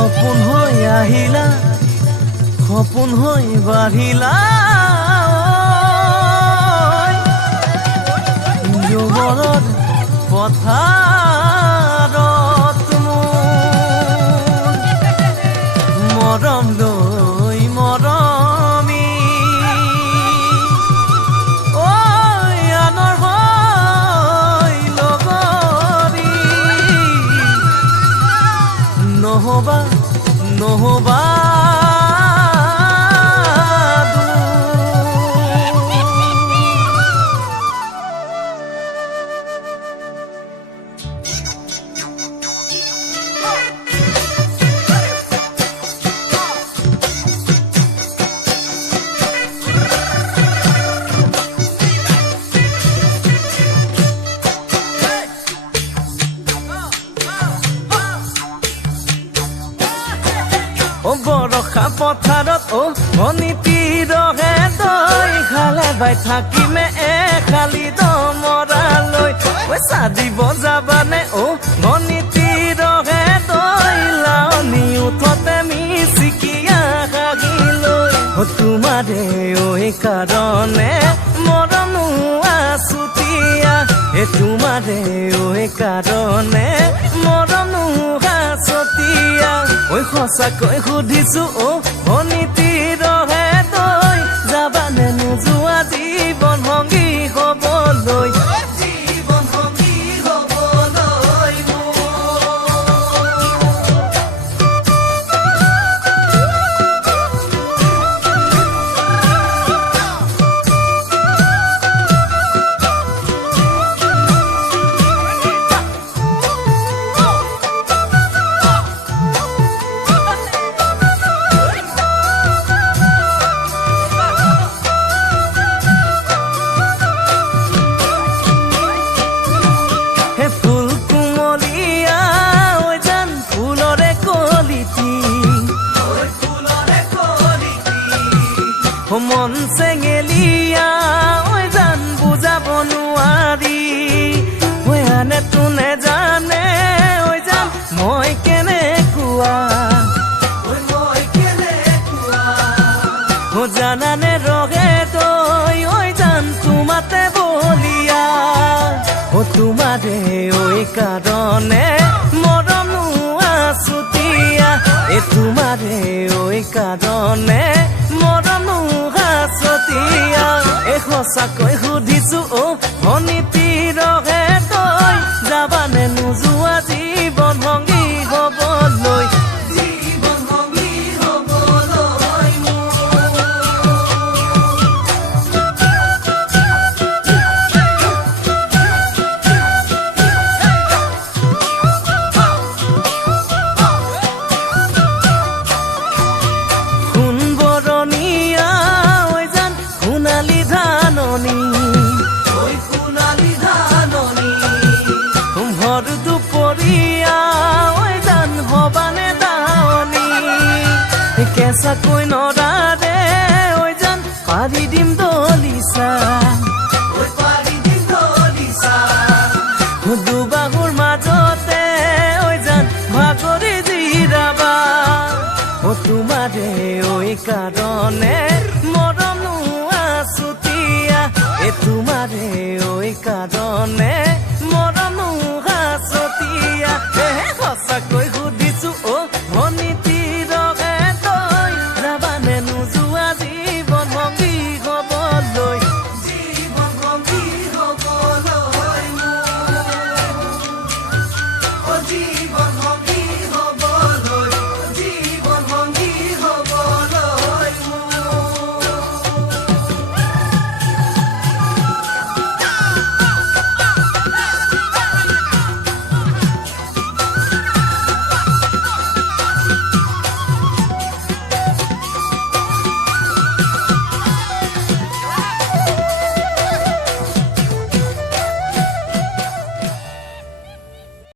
সপোন হৈ আহিলা সপোন হৈ বাঢ়িলা যুগলত পথাৰত মৰম লৈ মৰমি আনৰ হৈ লগৰী নহবা নহবা বৰষা পথাৰত অনীতি ৰহে তই খালে বাই থাকিমে খালি দমৰালৈ পইচা দিব যাবানে অনীতি ৰহে তই লাৱনি উঠতে মিচিকিয়া হাগিলৈ তোমাৰে কাৰণে মৰমো আছুতীয়া তোমাৰে কাৰণে মৰমো আছতীয়া সঁচাকৈ সুধিছো অনীতি ৰহে তই যাবানে নোযোৱা জীৱন সংগী হবলৈ জীৱন সংগী হবলৈ মন চেঙেলিয়া জান বুজাব নোৱাৰি আনে তোনে জানে জান মই কেনেকুৱা জানানে ৰগে তই জান তোমাতে বলিয়া তোমাৰে কাৰণে মৰমো আছুতীয়া তোমাৰে কাৰণে মৰমো আছতীয়া সঁচাকৈ সুধিছো অনীতি ৰহে তই যাবানে নোযোৱা জীৱন সংগী হবলৈ জীৱন সংগী হবলৈ ভৰ দুপৰীয়া জান হবানে দাৱনী কেঁচাকৈ নৰাৰে জান পাৰি দিম দলিচা দুবাহুৰ মাজতে জান ভাগৰি জিৰাবা তোমাৰে কাৰণে মৰমো আছুতীয়া তোমাৰে কাৰণে মৰমো আছতীয়া সঁচাকৈ